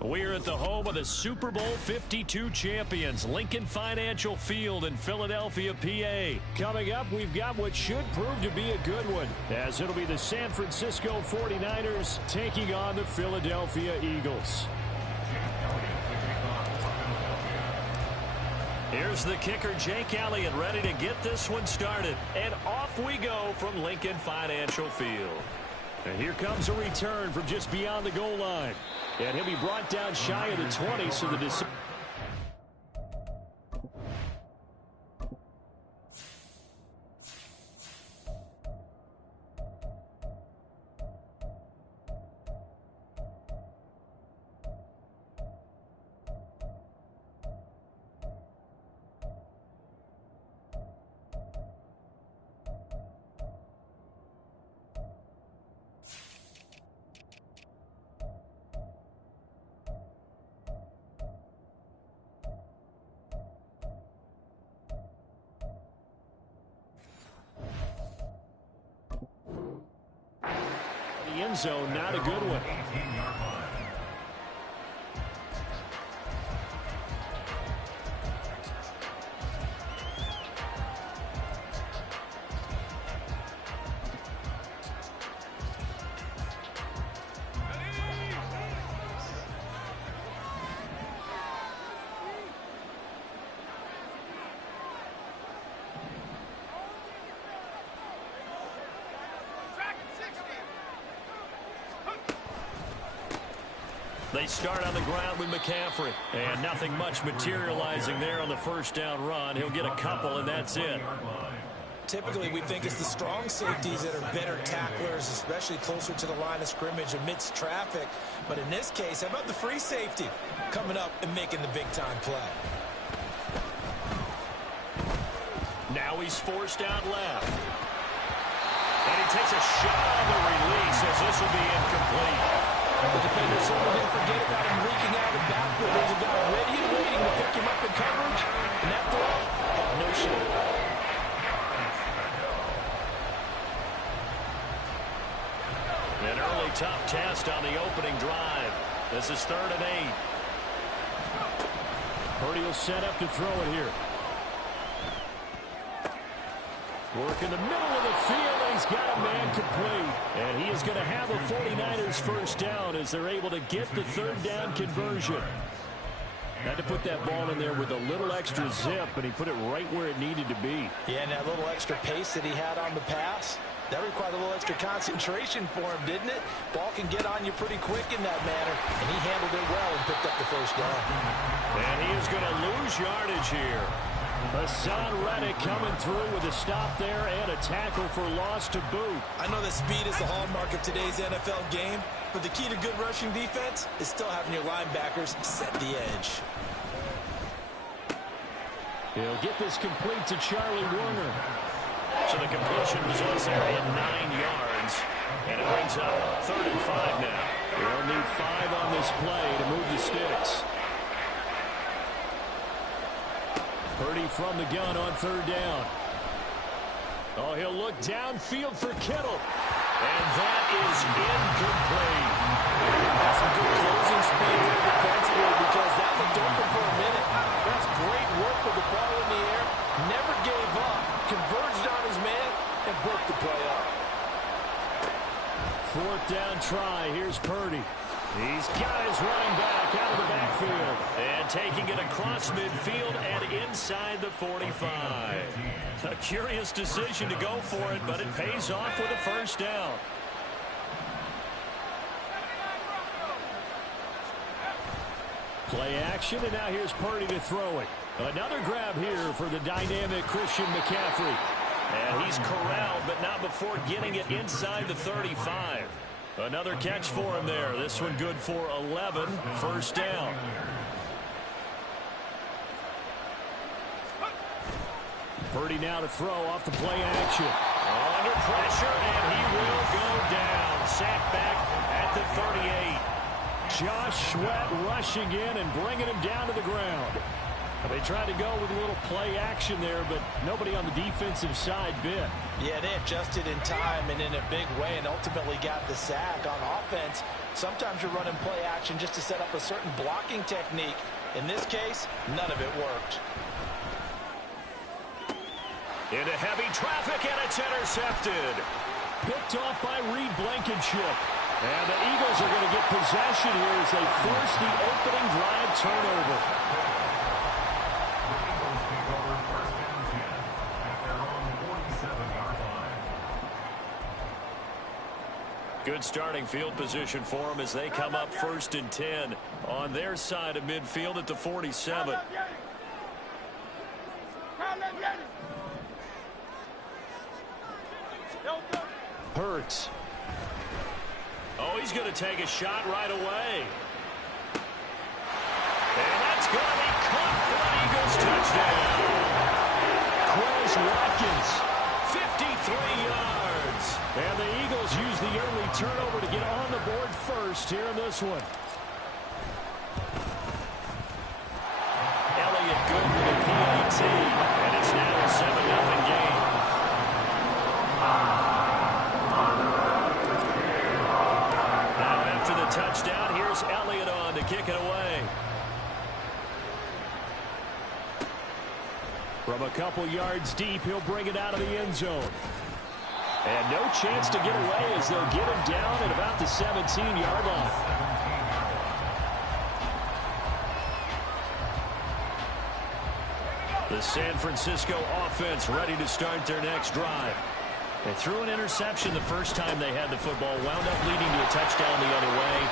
We're at the home of the Super Bowl 52 champions, Lincoln Financial Field in Philadelphia, PA. Coming up, we've got what should prove to be a good one, as it'll be the San Francisco 49ers taking on the Philadelphia Eagles. Here's the kicker, Jake Elliott, ready to get this one started. And off we go from Lincoln Financial Field. And here comes a return from just beyond the goal line. And he'll be brought down shy of the 20, so the decision. End zone, not a good one. They start on the ground with McCaffrey. And nothing much materializing there on the first down run. He'll get a couple, and that's it. Typically, we think it's the strong safeties that are better tacklers, especially closer to the line of scrimmage amidst traffic. But in this case, how about the free safety coming up and making the big-time play? Now he's forced out left. And he takes a shot on the release as this will be incomplete. The defender certainly didn't forget about him leaking out of the backfield. There's a guy ready and waiting to pick him up in coverage. And that throw had no shot. An early tough test on the opening drive. This is 3rd and 8. Purdy will set up to throw it here. Work in the middle of the field, and he's got a man complete. And he is going to have a 49ers first down as they're able to get the 3rd down conversion. Had to put that ball in there with a little extra zip, and he put it right where it needed to be. Yeah, and that little extra pace that he had on the pass, that required a little extra concentration for him, didn't it? Ball can get on you pretty quick in that manner, and he handled it well and picked up the first down. And he is going to lose yardage here. Hassan Reddick coming through with a stop there and a tackle for loss to boot. I know that speed is the hallmark of today's NFL game, but the key to good rushing defense is still having your linebackers set the edge. He'll get this complete to Charlie Warner. So the completion was on there at 9 yards, and it brings up 3rd and 5 now. They'll need 5 on this play to move the sticks. Purdy from the gun on 3rd down. Oh, he'll look downfield for Kittle. And that is incomplete. That's some good closing speed there defensively because that looked open for a minute. That's great work with the ball in the air. Never gave up. Converged on his man and broke the play up. 4th down try. Here's Purdy. He's got his running back out of the backfield. And taking it across midfield and inside the 45. A curious decision to go for it, but it pays off with a first down. Play action, and now here's Purdy to throw it. Another grab here for the dynamic Christian McCaffrey. And he's corralled, but not before getting it inside the 35. Another catch for him there. This one good for 11. First down. Purdy now to throw off the play action. Under pressure, and he will go down. Sacked back at the 38. Josh Sweat rushing in and bringing him down to the ground. They tried to go with a little play action there, but nobody on the defensive side bit. Yeah, they adjusted in time and in a big way and ultimately got the sack. On offense, sometimes you're running play action just to set up a certain blocking technique. In this case, none of it worked. Into heavy traffic, and it's intercepted. Picked off by Reed Blankenship. And the Eagles are going to get possession here as they force the opening drive turnover. Good starting field position for them as they come up 1st and 10 on their side of midfield at the 47. Hurts. Oh, he's going to take a shot right away. And that's going to be caught for an Eagles touchdown. Quez Watkins, 53 yards. And the Eagles use the early turnover to get on the board first here in this one. Elliott good with a PAT. And it's now a 7-0 game. Touchdown. Here's Elliott on to kick it away. From a couple yards deep, he'll bring it out of the end zone. And no chance to get away as they'll get him down at about the 17-yard line. The San Francisco offense ready to start their next drive. They threw an interception the first time they had the football, wound up leading to a touchdown the other way.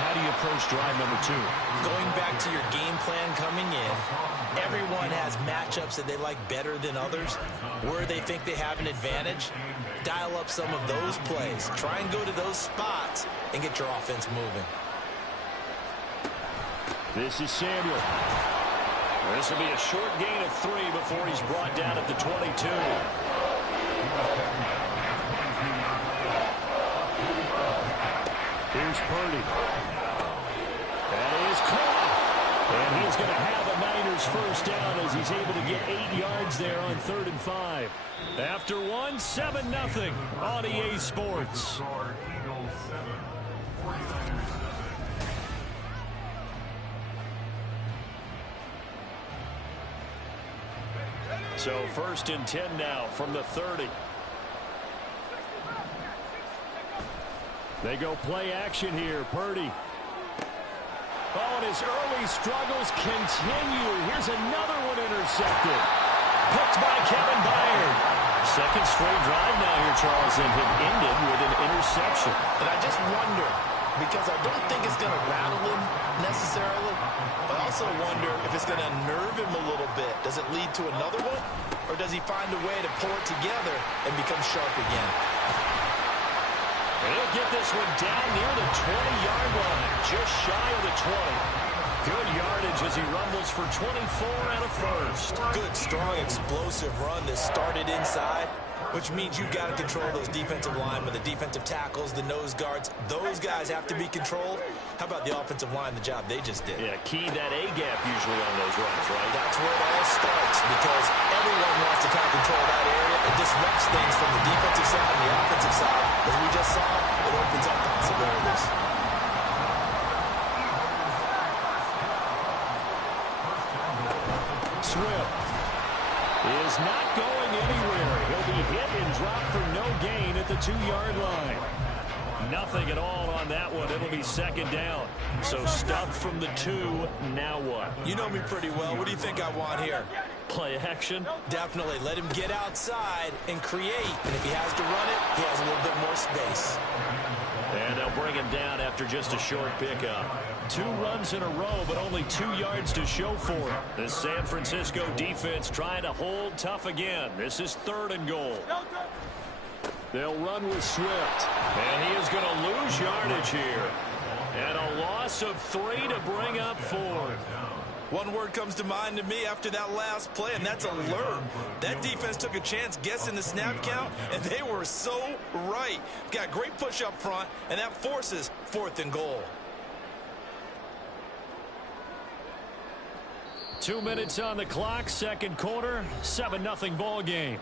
How do you approach drive number 2? Going back to your game plan coming in, everyone has matchups that they like better than others. Where they think they have an advantage, dial up some of those plays. Try and go to those spots and get your offense moving. This is Samuel. This will be a short gain of 3 before he's brought down at the 22. Here's Purdy. That is caught. And he's going to have a Niners first down as he's able to get 8 yards there on 3rd and 5. After 1, 7-0 on EA Sports. So 1st and 10 now from the 30. They go play action here. Purdy. Oh, and his early struggles continue. Here's another one intercepted. Picked by Kevin Byard. Second straight drive now here, Charles, and it ended with an interception. And I just wonder, because I don't think it's going to rattle him necessarily, but I also wonder if it's going to nerve him a little bit. Does it lead to another one, or does he find a way to pull it together and become sharp again? And he'll get this one down near the 20-yard line, just shy of the 20. Good yardage as he rumbles for 24 and a first. Good, strong, explosive run that started inside, which means you've got to control those defensive linemen, the defensive tackles, the nose guards. Those guys have to be controlled. How about the offensive line, the job they just did? Yeah, key that A-gap usually on those runs, right? That's where it all starts, because everyone wants to kind of control that area. It disrupts things from the defensive side and the offensive side. As we just saw, it opens up possibilities. Swift is not going anywhere. He'll be hit and dropped for no gain at the 2-yard line. Nothing at all on that one. It'll be second down. So stuffed from the 2. Now what? You know me pretty well. What do you think I want here? Play action? Definitely. Let him get outside and create. And if he has to run it, he has a little bit more space. And they'll bring him down after just a short pickup. 2 runs in a row, but only 2 yards to show for it. The San Francisco defense trying to hold tough again. This is 3rd and goal. They'll run with Swift. And he is going to lose yardage here. And a loss of 3 to bring up 4th. One word comes to mind to me after that last play, and that's alert. That defense took a chance guessing the snap count, and they were so right. Got great push up front, and that forces 4th and goal. 2 minutes on the clock, second quarter, 7-0 ball game.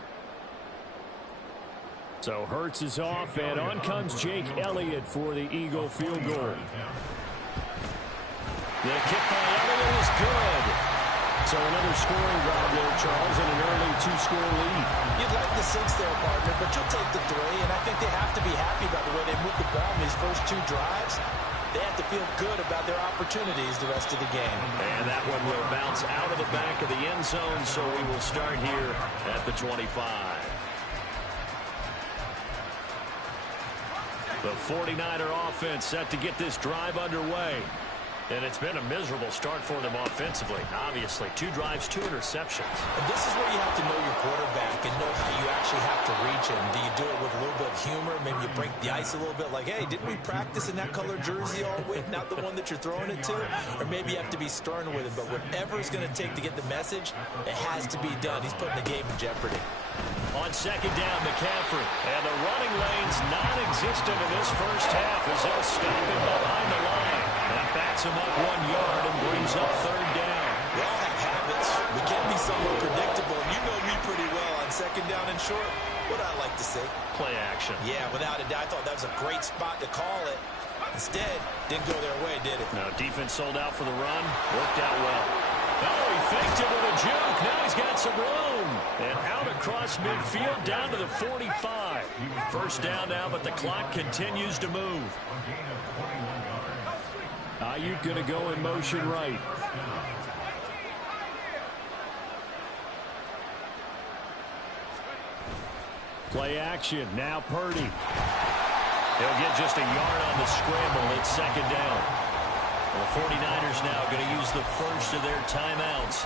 So Hurts is off, and on comes Jake Elliott for the Eagle field goal. The kick by Elliott is good. So another scoring drive there, Charles, and an early 2-score lead. You'd like the 6 there, partner, but you'll take the 3, and I think they have to be happy about the way they moved the ball in these first 2 drives. They have to feel good about their opportunities the rest of the game. And that one will bounce out of the back of the end zone, so we will start here at the 25. The 49er offense set to get this drive underway. And it's been a miserable start for them offensively. Obviously, 2 drives, 2 interceptions. And this is where you have to know your quarterback and know how you actually have to reach him. Do you do it with a little bit of humor? Maybe you break the ice a little bit like, hey, didn't we practice in that color jersey all week, not the one that you're throwing it to? Or maybe you have to be stern with him. But whatever it's going to take to get the message, it has to be done. He's putting the game in jeopardy. On second down, McCaffrey. And the running lane's non-existent in this first half as they'll stop him behind the line. That backs him up 1 yard and brings up third down. We all have habits. We can be somewhat predictable. And you know me pretty well on second down and short. What I like to say? Play action. Yeah, without a doubt. I thought that was a great spot to call it. Instead, didn't go their way, did it? No, defense sold out for the run. Worked out well. Oh, he faked it with a juke. Now he's got some room. And out across midfield down to the 45. First down now, but the clock continues to move. Ayuk going to go in motion right. Play action. Now Purdy. He'll get just a yard on the scramble. It's second down. The 49ers now going to use the first of their timeouts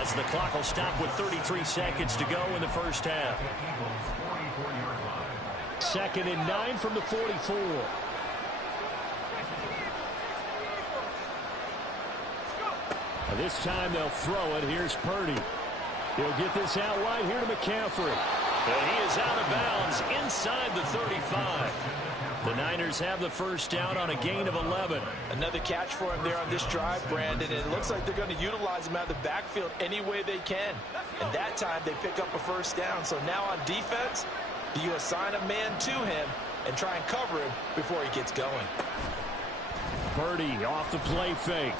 as the clock will stop with 33 seconds to go in the first half. 2nd and 9 from the 44. This time they'll throw it. Here's Purdy. He'll get this out wide here to McCaffrey. And he is out of bounds inside the 35. The Niners have the first down on a gain of 11. Another catch for him there on this drive, Brandon. And it looks like they're going to utilize him out of the backfield any way they can. And that time they pick up a first down. So now on defense, do you assign a man to him and try and cover him before he gets going? Purdy off the play fake.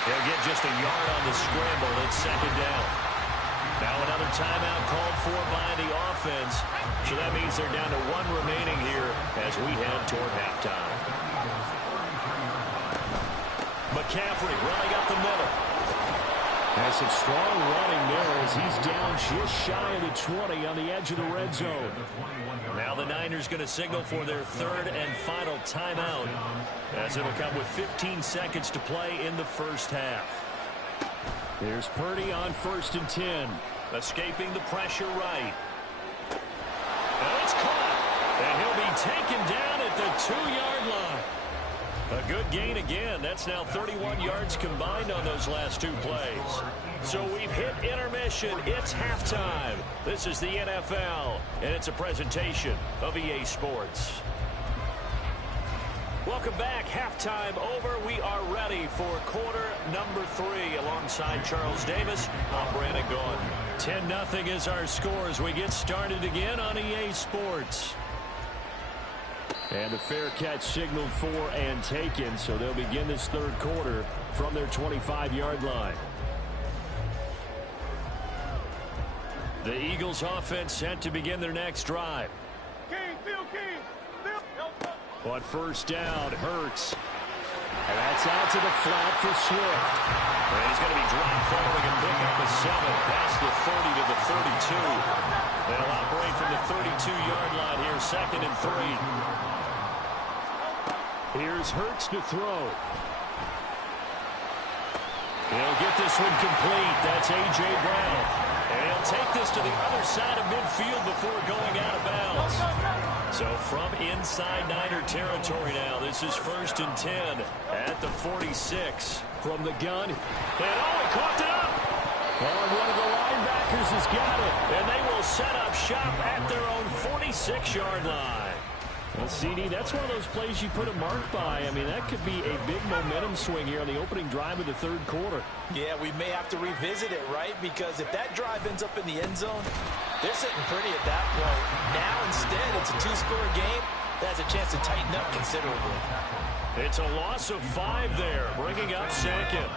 He'll get just a yard on the scramble. It's second down. Now another timeout called for by the offense. So that means they're down to 1 remaining here as we head toward halftime. McCaffrey running up the middle. Has some strong running there as he's down just shy of the 20 on the edge of the red zone. Now the Niners going to signal for their 3rd and final timeout as it'll come with 15 seconds to play in the first half. Here's Purdy on 1st and 10. Escaping the pressure right. And it's caught. And he'll be taken down at the 2-yard line. A good gain again. That's now 31 yards combined on those last 2 plays. So we've hit intermission. It's halftime. This is the NFL, and it's a presentation of EA Sports. Welcome back. Halftime over. We are ready for quarter number 3 alongside Charles Davis. I'm Brandon Gaudin. 10-0 is our score as we get started again on EA Sports. And the fair catch signaled for and taken, so they'll begin this 3rd quarter from their 25-yard line. The Eagles offense set to begin their next drive. On first down, Hurts. And that's out to the flat for Swift. And he's going to be dropped following a pick up of 7 past the 30 to the 32. They'll operate from the 32-yard line here, 2nd and 3. Here's Hurts to throw. He'll get this one complete. That's A.J. Brown. And he'll take this to the other side of midfield before going out of bounds. So from inside Niner territory now, this is 1st and 10 at the 46. From the gun. And he caught it up. And one of the linebackers has got it. And they will set up shop at their own 46-yard line. Well, CD, that's one of those plays you put a mark by. I mean, that could be a big momentum swing here on the opening drive of the third quarter. Yeah, we may have to revisit it, right? Because if that drive ends up in the end zone, they're sitting pretty at that point. Now, instead, it's a two-score game. That has a chance to tighten up considerably. It's a loss of 5 there, bringing up second.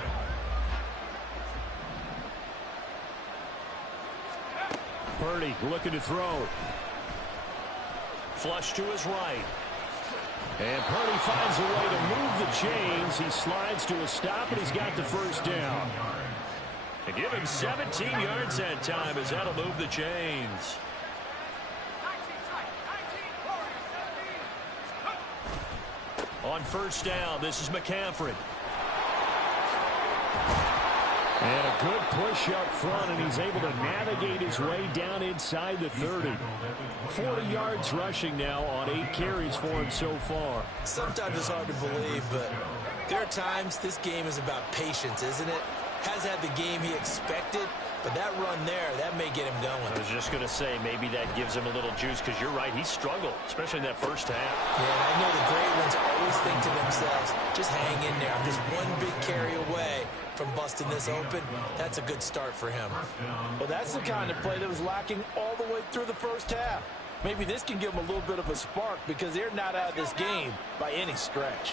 Purdy looking to throw. Flush to his right. And Purdy finds a way to move the chains. He slides to a stop, and he's got the first down. And give him 17 yards that time as that'll move the chains. On first down, this is McCaffrey. And a good push up front, and he's able to navigate his way down inside the 30. 40 yards rushing now on 8 carries for him so far. Sometimes it's hard to believe, but there are times this game is about patience, isn't it? Has had the game he expected, but that run there, that may get him going. I was just going to say, maybe that gives him a little juice, because you're right, he struggled, especially in that first half. Yeah, and I know the great ones always think to themselves, just hang in there. I'm just one big carry away from busting this open. That's a good start for him. Well, that's the kind of play that was lacking all the way through the first half. Maybe this can give them a little bit of a spark, because they're not out of this game by any stretch.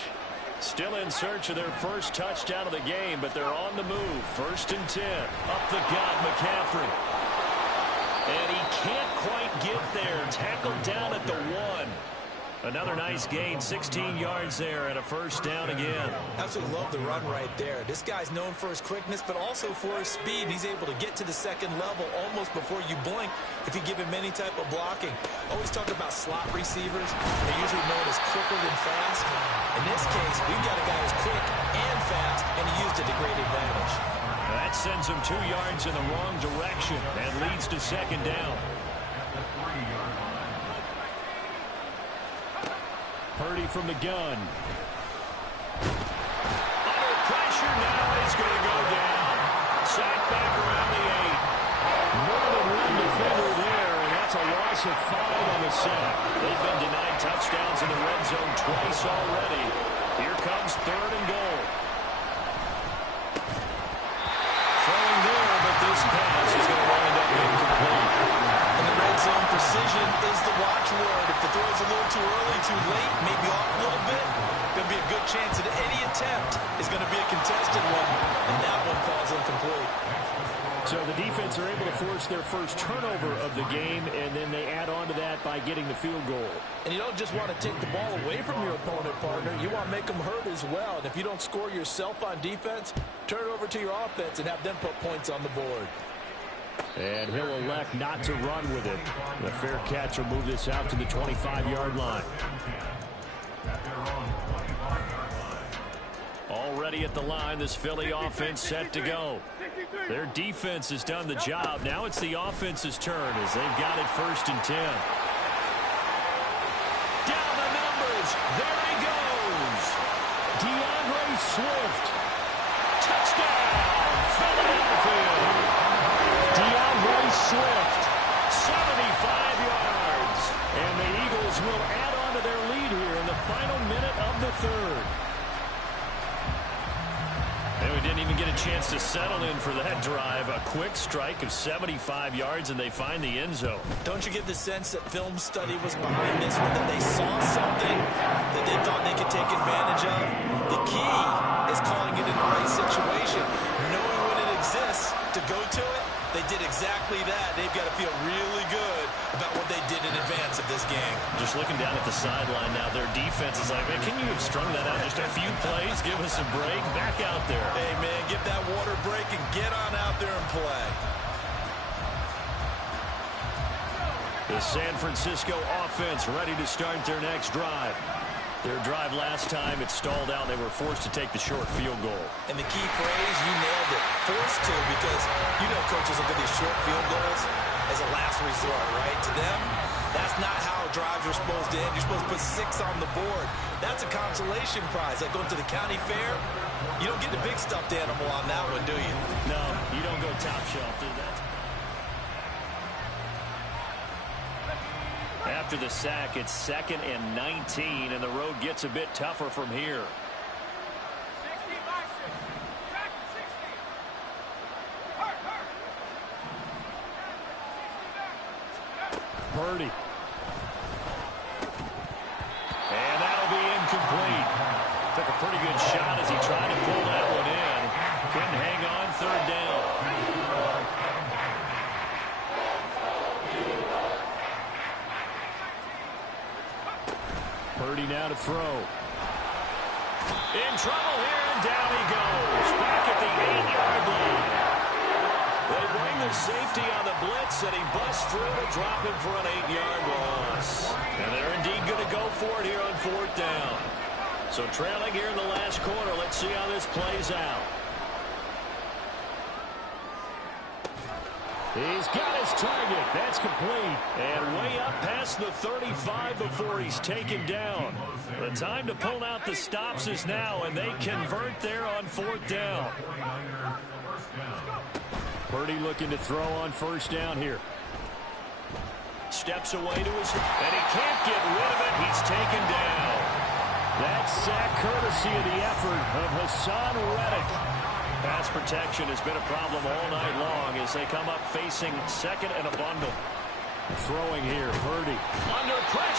Still in search of their first touchdown of the game, but they're on the move. 1st and 10. Up the gut, McCaffrey. And he can't quite get there. Tackled down at the 1. Another nice gain, 16 yards there, and a first down again. Absolutely love the run right there. This guy's known for his quickness, but also for his speed. He's able to get to the second level almost before you blink if you give him any type of blocking. Always talk about slot receivers. They're usually known as quicker than fast. In this case, we've got a guy who's quick and fast, and he used it to great advantage. That sends him 2 yards in the wrong direction and leads to second down. Purdy from the gun. Under pressure now, he's going to go down. Sacked back around the 8. More than one defender there, and that's a loss of 5 on the sack. They've been denied touchdowns in the red zone twice already. Here comes 3rd and goal. Throwing there, but this pass is going to wind up incomplete. And the red zone precision is the watchword. If the throw's a little too early, too late, maybe off a little bit, going to be a good chance that any attempt is going to be a contested one, and that one falls incomplete. So the defense are able to force their first turnover of the game, and then they add on to that by getting the field goal. And you don't just want to take the ball away from your opponent, partner. You want to make them hurt as well. And if you don't score yourself on defense, turn it over to your offense and have them put points on the board. And he'll elect not to run with it. The fair catch will move this out to the 25-yard line. Already at the line, this Philly offense set to go. Their defense has done the job. Now it's the offense's turn as they've got it 1st and 10. Down the numbers. There he goes. DeAndre Swift. Touchdown, Philadelphia. DeAndre Swift, 75 yards. And the Eagles will add on to their lead here in the final minute of the 3rd. And we didn't even get a chance to settle in for that drive. A quick strike of 75 yards, and they find the end zone. Don't you get the sense that film study was behind this one, that they saw something that they thought they could take advantage of? The key is calling it in the right situation, knowing when it exists to go to it. They did exactly that. They've got to feel really good about what they did in advance of this game. Just looking down at the sideline now, their defense is like, man, can you have strung that out just a few plays? Give us a break. Back out there. Hey, man, get that water break and get on out there and play. The San Francisco offense ready to start their next drive. Their drive last time, it stalled out. They were forced to take the short field goal. And the key phrase, you nailed it, forced to, because you know coaches look at these short field goals as a last resort, right? To them, that's not how drives are supposed to end. You're supposed to put 6 on the board. That's a consolation prize. Like going to the county fair, you don't get the big stuffed animal on that one, do you? No, you don't go top shelf, do that. after the sack. It's 2nd and 19, and the road gets a bit tougher from here. Purdy. And that'll be incomplete. Took a pretty good shot as he tried to pull that one in. Couldn't hang on, 3rd down. Purdy now to throw. In trouble here, and down he goes. Back at the 8-yard line. They bring the safety on the blitz, and he busts through to drop him for an 8-yard loss. And they're indeed going to go for it here on 4th down. So trailing here in the last quarter. Let's see how this plays out. He's got his target. That's complete. And way up past the 35 before he's taken down. The time to pull out the stops is now, and they convert there on 4th down. Purdy looking to throw on 1st down here. Steps away to his, and he can't get rid of it. He's taken down. That sack courtesy of the effort of Hassan Reddick. Pass protection has been a problem all night long as they come up facing 2nd and a bundle. Throwing here, Purdy. Under pressure.